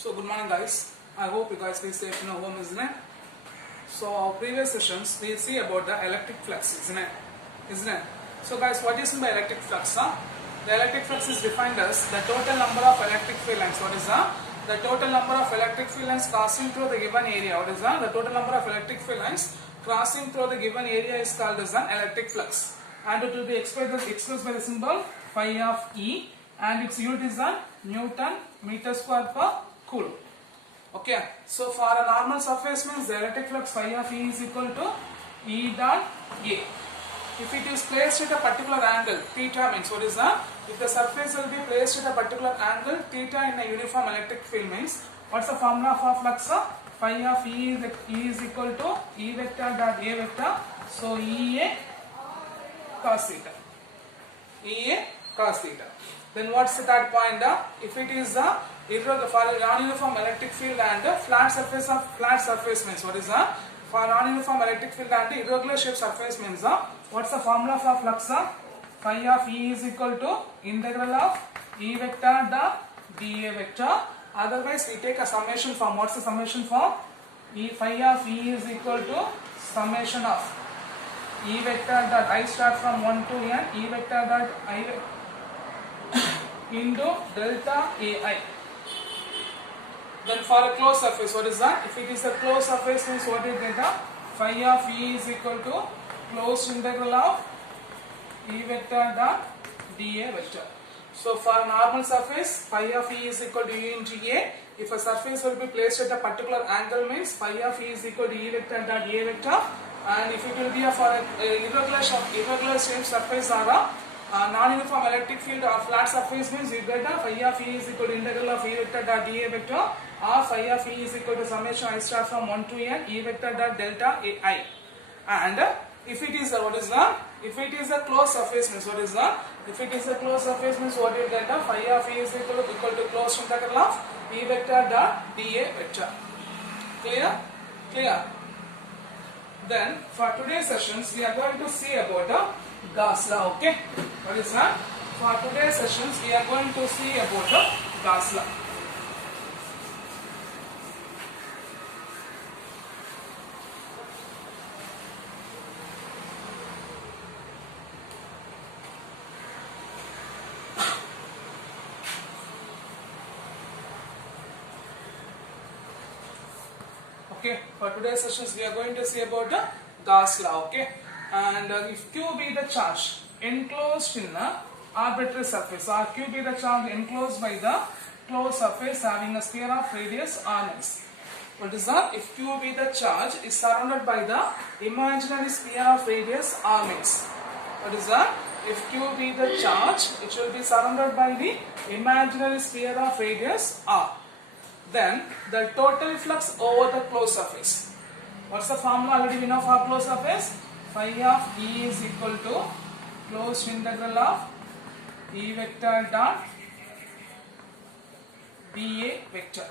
So good morning guys. I hope you guys be safe in your home, isn't it? So our previous sessions we see about the electric flux, isn't it? So guys, what is mean by electric flux? The electric flux is defined as the total number of electric field lines. What is that? The total number of electric field lines crossing through the given area. What is that? The total number of electric field lines crossing through the given area is called as an electric flux, and it will be expressed by the symbol phi of E, and its unit is the Newton meter square per coulomb. Okay, so for a normal surface means the electric flux phi of E is equal to E dot A. If it is placed at a particular angle, theta means what is that? If the surface will be placed at a particular angle, theta in a uniform electric field means what's the formula for flux? Phi of E is equal to E vector dot A vector. So EA cos theta. EA cos theta. Then what's the third point? If it is for a non-uniform electric field and flat surface means what is that? For non-uniform electric field and irregular shape surface means what's the formula for flux? Phi of E is equal to integral of E vector dot dA vector. Otherwise we take a summation form. What's the summation form? Phi of E is equal to summation of E vector dot I start from 1 to n, E vector dot I into delta AI. Then for a closed surface, what is that? If it is a closed surface means what is delta? Phi of E is equal to closed integral of E vector dot dA vector. So for normal surface, phi of E is equal to E into A. If a surface will be placed at a particular angle means phi of E is equal to E vector dot A vector. And if it will be for an irregular shape surface or a non-uniform electric field or flat surface means you get phi of E is equal to integral of E vector dot dA vector, or phi of E is equal to summation I start from 1 to n E vector dot delta AI. And if it is what is that? If it is a closed surface means what is that? If it is a closed surface means what you get? Phi of E is equal to closed integral of E vector dot dA vector. Clear? Clear? Then for today's sessions we are going to see about Gauss law. Okay, what is that? For today's sessions we are going to see about Gauss law. Okay, for today's sessions we are going to see about the Gauss law. Okay, and if Q be the charge enclosed in the arbitrary surface, or Q be the charge enclosed by the closed surface having a sphere of radius r-. What is that? If Q be the charge is surrounded by the imaginary sphere of radius r-. What is that? If Q be the charge, it will be surrounded by the imaginary sphere of radius r. Then the total flux over the closed surface. What's the formula already we know for closed surface? Phi of E is equal to closed integral of E vector dot dA vector.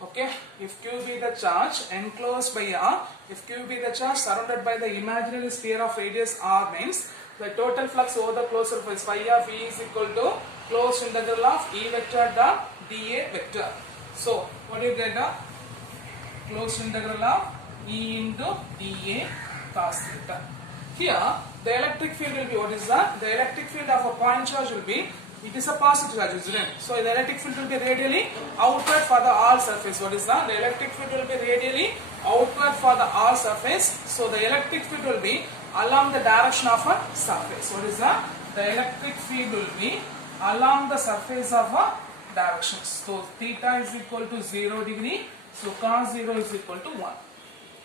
Okay, if Q be the charge enclosed by R, if Q be the charge surrounded by the imaginary sphere of radius R means the total flux over the closed surface phi of E is equal to closed integral of E vector dot dA vector. So what do you get? Closed integral of E into dA cos theta. Here the electric field will be what is that? The electric field of a point charge will be, it is a positive charge, isn't it? So the electric field will be radially outward for the R surface. What is that? The electric field will be radially outward for the R surface. So the electric field will be along the direction of a surface. What is that? The electric field will be along the surface of a direction. So theta is equal to 0 degree. So cos 0 is equal to 1.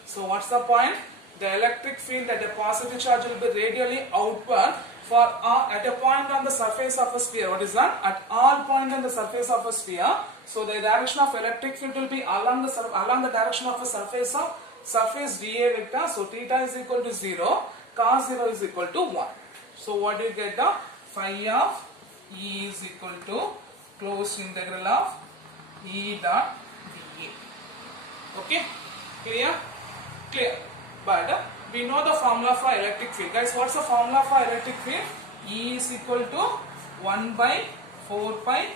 So what's the point? The electric field at a positive charge will be radially outward for at a point on the surface of a sphere. What is that? At all points on the surface of a sphere. So the direction of electric field will be along the direction of a surface dA vector. So theta is equal to 0. Cos 0 is equal to 1. So what do you get? Phi of E is equal to closed integral of E dot dA. Okay, clear? Clear. But we know the formula for electric field. Guys, what's the formula for electric field? E is equal to 1 by 4 pi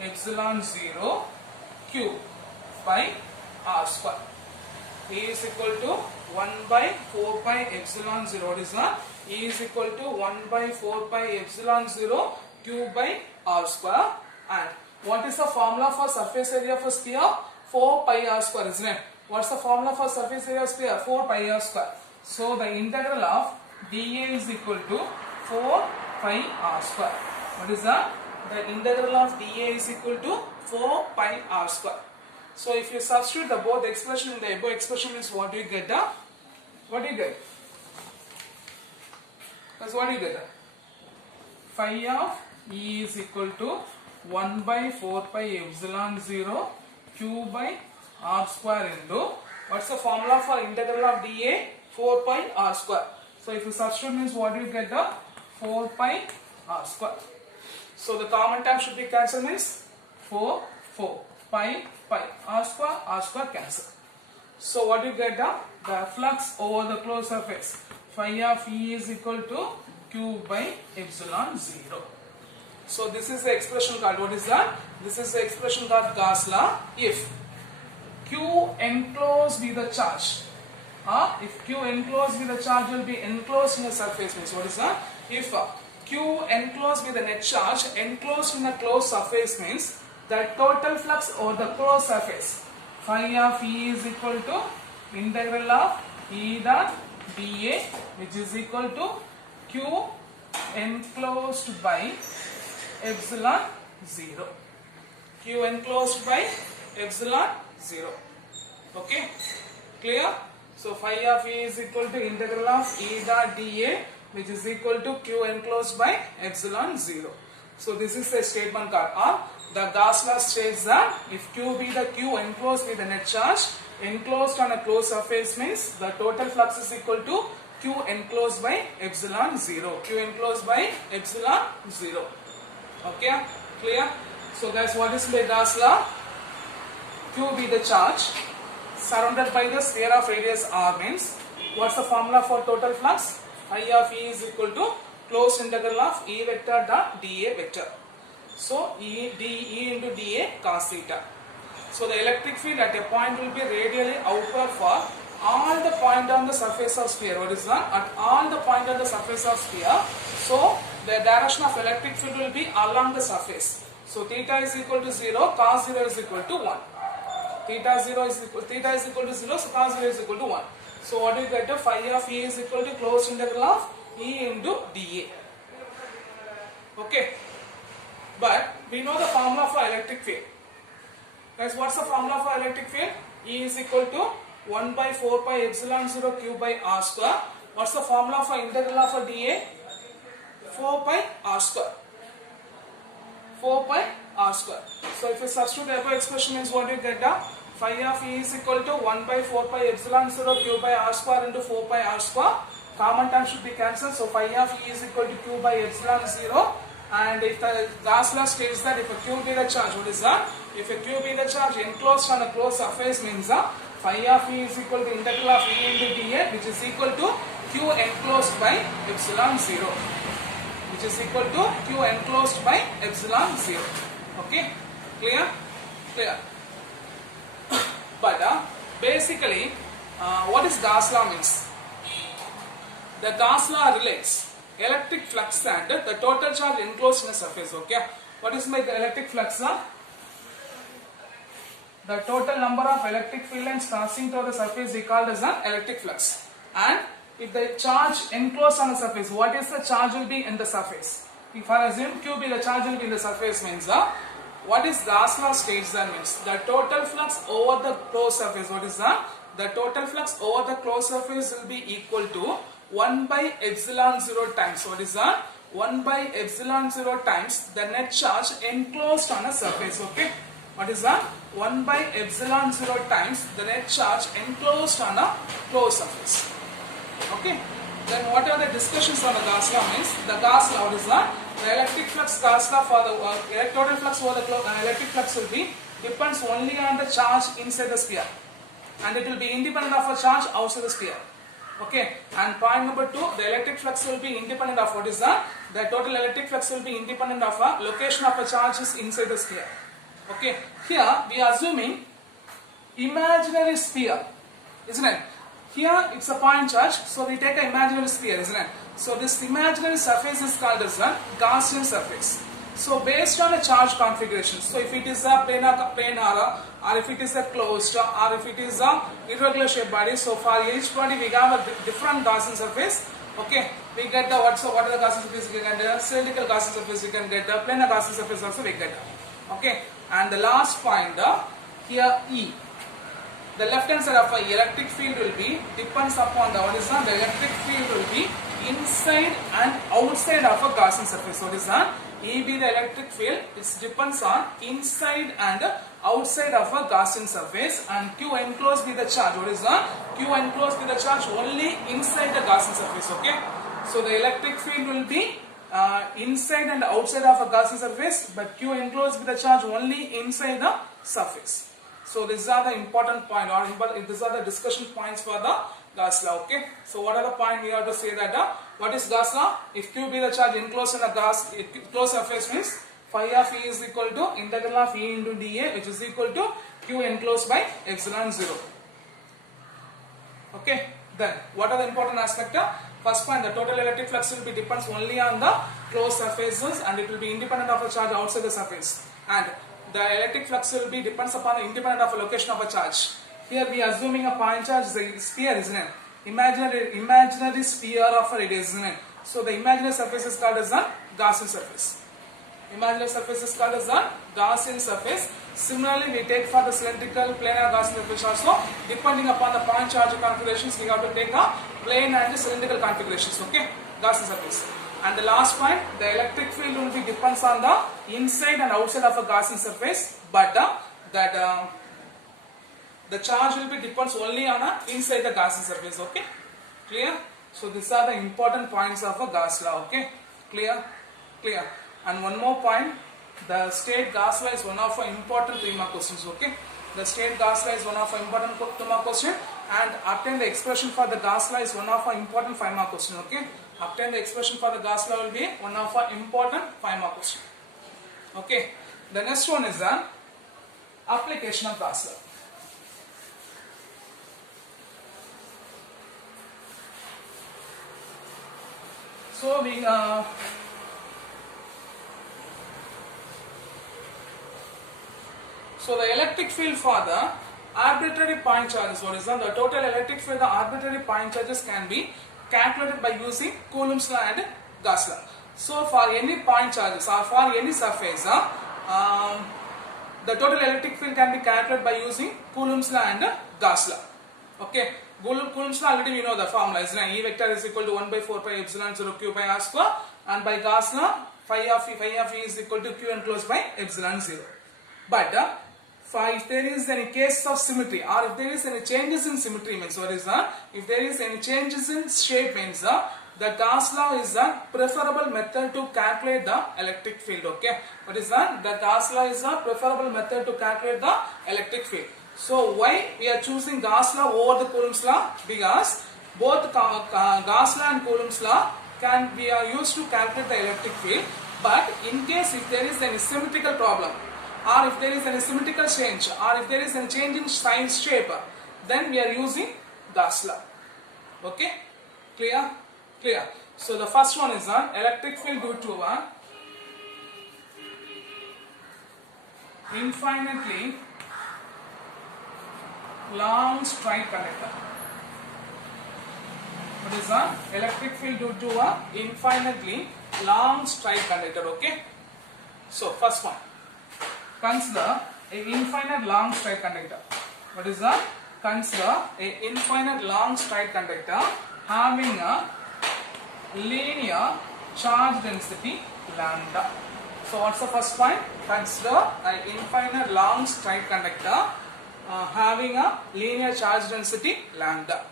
epsilon 0 Q. pi r square. E is equal to 1 by 4 pi epsilon 0. What is that? E is equal to 1 by 4 pi epsilon 0 q by r square. And what is the formula for surface area of a sphere? 4 pi r square, isn't it? What's the formula for surface area of sphere? 4 pi r square. So the integral of dA is equal to 4 pi r square. What is that? The integral of dA is equal to 4 pi r square. So if you substitute the both expression in the above expression, means what do you get? What do you get? That's what do you get? Phi of E is equal to 1 by 4 pi epsilon 0 q by r square into, what's the formula for integral of dA? 4 pi r square. So if you substitute, means what do you get? 4 pi r square. So the common term should be cancelled, means 4 pi r square cancel. So what do you get? The flux over the closed surface, phi of E is equal to q by epsilon 0. So this is the expression called, what is that? This is the expression called Gauss law. If q enclosed with the charge, if q enclosed with the charge will be enclosed in the surface, means what is that? If q enclosed with the net charge enclosed in a closed surface, means the total flux over the closed surface, phi of E is equal to integral of E dot dA, which is equal to q enclosed by epsilon 0. Q enclosed by epsilon 0. Okay, clear? So phi of E is equal to integral of E dot dA, which is equal to q enclosed by epsilon 0. So this is a statement called, or the Gauss law states that if q be the q enclosed with the net charge enclosed on a closed surface, means the total flux is equal to q enclosed by epsilon 0. Q enclosed by epsilon 0. Okay, clear? So guys, what is the Gauss law? Q be the charge surrounded by the sphere of radius r, means what's the formula for total flux? Phi of E is equal to closed integral of E vector dot dA vector. So E into dA cos theta. So the electric field at a point will be radially outward for all the point on the surface of sphere. What is that? At all the point on the surface of sphere. So the direction of electric field will be along the surface. So theta is equal to 0, cos 0 is equal to 1. Theta is equal to 0, so cos 0 is equal to 1. So what do you get? Phi of E is equal to closed integral of E into dA. Okay. But we know the formula for electric field. Guys, what's the formula for electric field? E is equal to 1 by 4 pi epsilon 0 q by r square. What's the formula for integral of a dA? 4 pi r square. 4 pi r square. So if you substitute the above expression, means what do you get? Phi of E is equal to 1 by 4 pi epsilon 0 q by r square into 4 pi r square. Common term should be cancelled. So phi of E is equal to q by epsilon 0. And if the Gauss law states that if a q be the charge, what is that? If a q be the charge enclosed on a closed surface, means phi of E is equal to integral of E into dA, which is equal to q enclosed by epsilon 0. Which is equal to q enclosed by epsilon 0. Okay, clear? Clear. But basically, what is Gauss law means? The Gauss law relates electric flux and the total charge enclosed in a surface. Okay, what is my electric flux? The total number of electric field lines passing through the surface is called as an electric flux. And if the charge enclosed on the surface, what is the charge will be in the surface? If I assume Q be the charge will be in the surface, means what is Gauss law states that means the total flux over the closed surface. What is that? The total flux over the closed surface will be equal to 1 by epsilon 0 times. What is that? 1 by epsilon 0 times the net charge enclosed on a surface. Okay, what is that? 1 by epsilon 0 times the net charge enclosed on a closed surface. Okay, then what are the discussions on the Gauss law means? The Gauss law, what is that? The electric flux Gauss law for the total flux over the electric flux will be depends only on the charge inside the sphere, and it will be independent of a charge outside the sphere. Okay, and point number 2, the electric flux will be independent of what is that? The total electric flux will be independent of a location of a charge is inside the sphere. Okay, here we are assuming imaginary sphere, isn't it? Here it's a point charge, so we take an imaginary sphere, isn't it? So this imaginary surface is called as a Gaussian surface. So based on a charge configuration, so if it is a planar or if it is a closed or if it is a irregular shaped body, so for each body we have a different Gaussian surface. Okay, we get the what are the Gaussian surface? We can get the cylindrical Gaussian surface, we can get the planar Gaussian surface also we get. Okay, and the last point here E. The left hand side of the electric field will be depends upon the what is the electric field will be inside and outside of a Gaussian surface. So what is that? EB the electric field, it depends on inside and outside of a Gaussian surface, and Q enclosed with the charge. What is that? Q enclosed with the charge only inside the Gaussian surface. Okay, so the electric field will be inside and outside of a Gaussian surface, but Q enclosed with the charge only inside the surface. So these are the important point, or these are the discussion points for the Gauss law. Okay. So what are the point we have to say that what is Gauss law? If Q be the charge enclosed in a closed surface means phi of E is equal to integral of E into dA, which is equal to Q enclosed by epsilon 0. Okay. Then what are the important aspects? First point, the total electric flux will be depends only on the closed surfaces and it will be independent of a charge outside the surface. And the electric flux will be depends upon the independent of a location of a charge. Here we are assuming a point charge is a sphere, isn't it? Imaginary sphere of a radius, isn't it? So the imaginary surface is called as a Gaussian surface. Imaginary surface is called as a Gaussian surface. Similarly, we take for the cylindrical planar Gaussian surface also. Depending upon the point charge configurations, we have to take a plane and cylindrical configurations. Okay, Gaussian surface. And the last point, the electric field will be depends on the inside and outside of a Gaussian surface, but the charge will be depends only on inside the Gaussian surface. Okay, clear? So these are the important points of a Gauss law. Okay, clear? Clear. And one more point, the state Gauss law is one of the important 3 mark questions. Okay, the state Gauss law is one of the important 2 mark question, and obtain the expression for the Gauss law is one of the important 5 mark question. Okay, obtain the expression for the Gauss law will be one of the important 5 mark question. Okay, the next one is the application of Gauss law. So so the electric field for the arbitrary point charges, what is that? The total electric field, the arbitrary point charges can be calculated by using Coulomb's law and Gauss law. So for any point charges or for any surface, the total electric field can be calculated by using Coulomb's law and Gauss law. Okay, Coulomb's law already we know the formula is E vector is equal to 1 by 4 pi epsilon 0 q by r square, and by Gauss law phi of E is equal to q enclosed by epsilon 0. But if there is any case of symmetry or if there is any changes in symmetry means what is that? If there is any changes in shape means the Gauss law is a preferable method to calculate the electric field. Okay, what is that? The Gauss law is a preferable method to calculate the electric field. So why we are choosing Gauss law over the Coulomb's law? Because both Gauss law and Coulomb's law can be used to calculate the electric field, but in case if there is any symmetrical problem, or if there is any symmetrical change, or if there is any change in sign shape, then we are using Gauss law. Okay, clear? Clear. So the first one is electric field due to infinitely long straight conductor. What is electric field due to infinitely long straight conductor? Okay. So first one, consider a infinite long straight conductor. What is that? Consider a infinite long straight conductor having a linear charge density lambda. So what's the first point? Consider an infinite long straight conductor having a linear charge density lambda.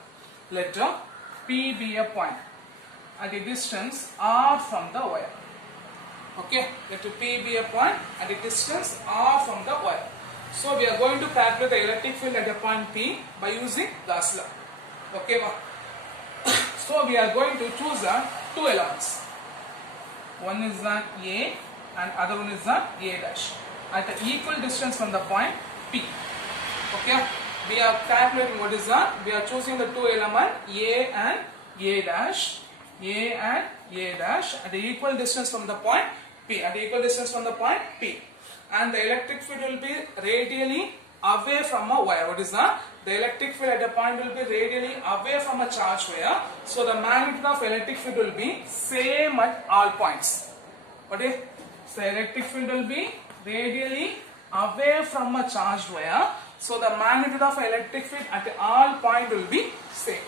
Let P be a point at a distance r from the wire. Okay, let P be a point at a distance r from the wire. So we are going to calculate the electric field at a point P by using Gauss law. Okay, so we are going to choose two elements. One is A and other one is A dash at an equal distance from the point P. Okay, we are calculating what is that? We are choosing the two element A and A dash. A and A dash at equal distance from the point P. At equal distance from the point P. And the electric field will be radially away from a wire. What is that? The electric field at a point will be radially away from a charge wire. So the magnitude of electric field will be same at all points. Okay? So the electric field will be radially away from a charged wire. So the magnitude of electric field at all point will be same.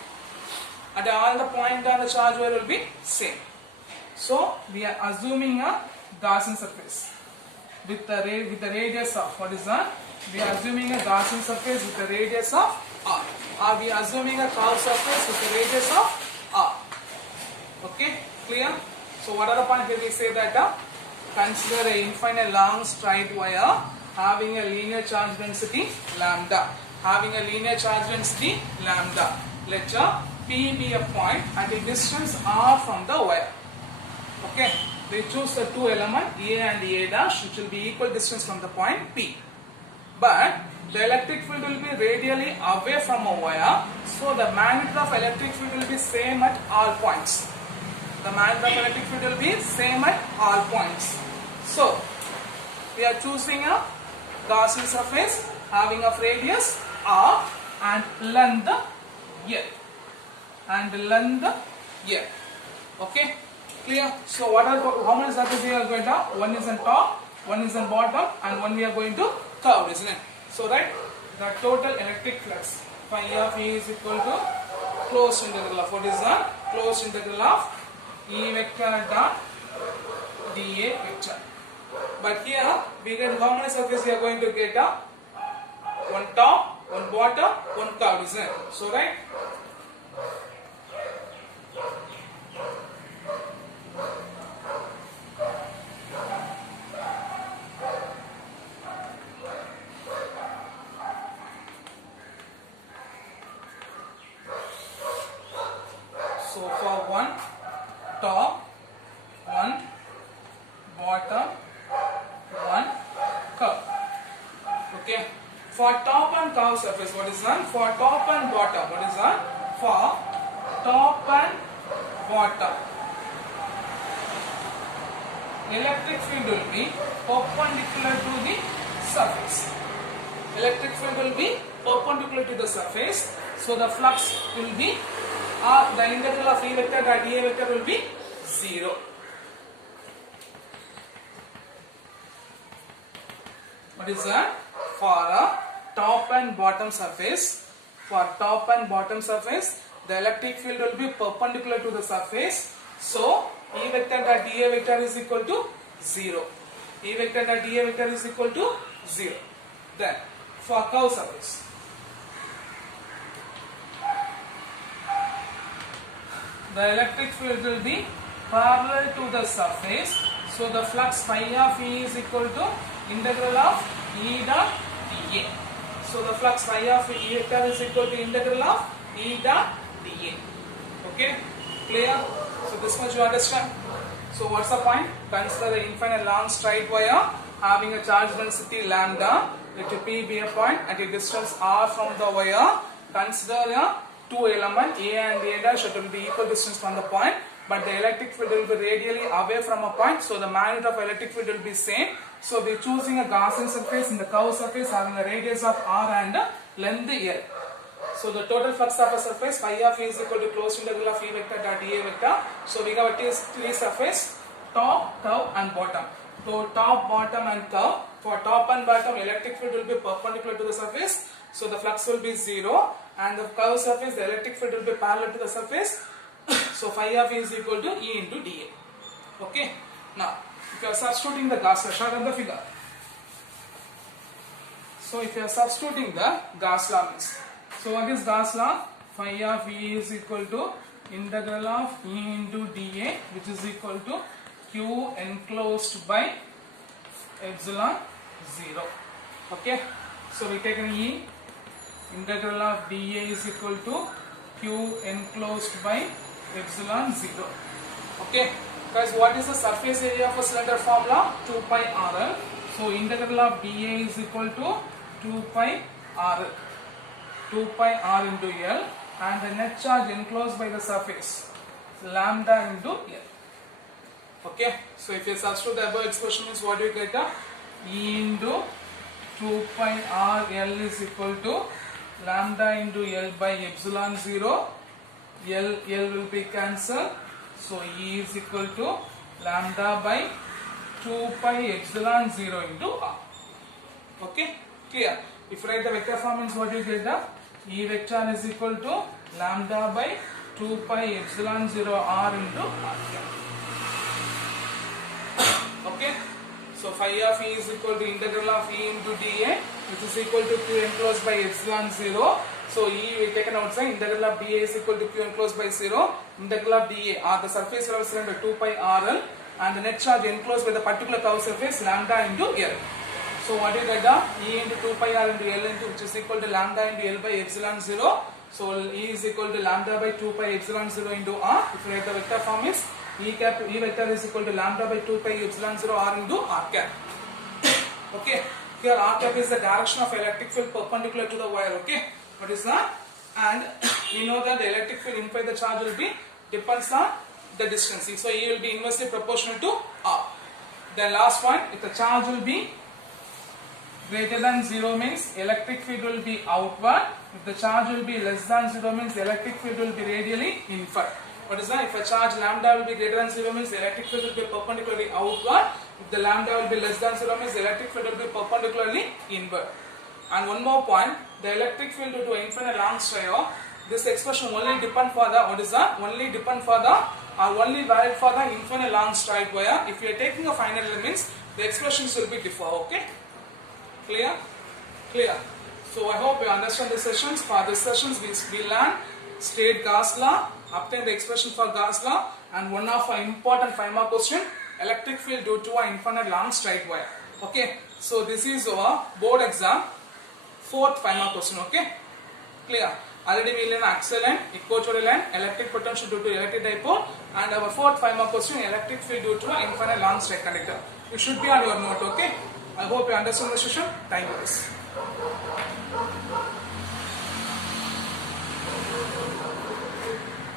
At all the point on the charge wire will be same. So we are assuming a Gaussian surface with the radius of, what is that? We are assuming a Gaussian surface with the radius of R. Or we are assuming a curved surface with the radius of R. Okay, clear? So what are the points here? We say that consider an infinite long straight wire having a linear charge density lambda. Having a linear charge density lambda. Let P be a point at a distance R from the wire. Okay, we choose the two element A and A dash, which will be equal distance from the point P. But the electric field will be radially away from a wire, so the magnitude of electric field will be same at all points. The magnitude of electric field will be same at all points. So we are choosing a Gaussian surface having a radius R and length L. And length L. Okay, clear? So how many surfaces we are going to have? One is on top, one is on bottom, and one we are going to curve, isn't it? So right, the total electric flux phi of E is equal to closed integral of, what is that? Closed integral of E vector dot dA vector. But here we get how many surfaces we are going to get? One top, one bottom, one curve, isn't it? So right, so for one top, one bottom, one curve. Okay. For top and curve surface, what is that? For top and bottom, what is that? For top and bottom, electric field will be perpendicular to the surface. Electric field will be perpendicular to the surface. So the flux will be, the integral of E vector dot dA vector will be 0. What is that? For a top and bottom surface, the electric field will be perpendicular to the surface. So E vector dot dA vector is equal to 0. E vector dot dA vector is equal to 0. Then for curve surface, the electric field will be parallel to the surface. So the flux phi of E is equal to integral of E dot dA. So the flux phi of E vector is equal to integral of E dot dA. Okay, clear? So this much you understand. So what's the point? Consider an infinite long straight wire having a charge density lambda. Let P be a point at a distance R from the wire. Consider a two element A and A dash, it will be equal distance from the point, but the electric field will be radially away from a point, so the magnitude of electric field will be same. So we are choosing a Gaussian surface in the curved surface having a radius of R and a length L. So the total flux of a surface phi of E is equal to closed integral of E vector dot dA vector. So we have three surface, top, curve and bottom. So top, bottom and curve. For top and bottom, electric field will be perpendicular to the surface, so the flux will be 0, and the curved surface, the electric field will be parallel to the surface. So phi of E is equal to E into dA. Okay. Now, if you are substituting the Gauss law, show them the figure. So if you are substituting the Gauss law means, so what is Gauss law? Phi of E is equal to integral of E into dA, which is equal to Q enclosed by epsilon 0. Okay. So we take an E, integral of dA is equal to Q enclosed by epsilon 0. Okay. Guys, what is the surface area of a cylinder formula? 2 pi RL. So integral of dA is equal to 2 pi RL. 2 pi r into L, and the net charge enclosed by the surface lambda into L. Okay, so if you substitute the above expression means what do you get? E into 2 pi r L is equal to lambda into L by epsilon 0. L will be cancelled. So E is equal to lambda by 2 pi epsilon 0 into R. Okay, clear? If you write the vector form means what do you get? E vector is equal to lambda by 2 pi epsilon 0 R into R. Okay, so phi of E is equal to integral of E into dA, which is equal to Q enclosed by epsilon 0. So E will be taken outside. Integral of dA is equal to Q enclosed by 0. Integral of dA or the surface level cylinder 2 pi RL, and the net charge enclosed by the particular curved surface lambda into L. So what is that? E into 2 pi R into L into, which is equal to lambda into L by epsilon 0. So E is equal to lambda by 2 pi epsilon 0 into R. If you write the vector form is E vector is equal to lambda by 2 pi epsilon 0 R into R cap. Okay, here R cap is the direction of electric field perpendicular to the wire. Okay, what is that? And we know that the electric field inside the charge will be depends on the distance. So E will be inversely proportional to R. Then last one, if the charge will be greater than 0 means electric field will be outward. If the charge will be less than 0 means electric field will be radially inward. What is that? If a charge lambda will be greater than 0 means the electric field will be perpendicularly outward. If the lambda will be less than 0 means the electric field will be perpendicularly inward. And one more point, the electric field due to infinite long striae, this expression only depend for the, what is that? Only depend for the, only valid for the infinite long straight wire. If you are taking a final elements, the expressions will be differ. Okay? Clear? Clear. So I hope you understand the sessions. For the sessions we learn state Gauss law, obtain the expression for Gauss law, and one of our important 5 mark question, electric field due to an infinite long straight wire. Okay. So this is our board exam 4th 5 mark question. Okay. Clear. Already we learned axial line, equatorial line, electric potential due to electric dipole, and our 4th 5 mark question, electric field due to an infinite long straight conductor. It should be on your note. Okay. I hope you understand the session. Thank you.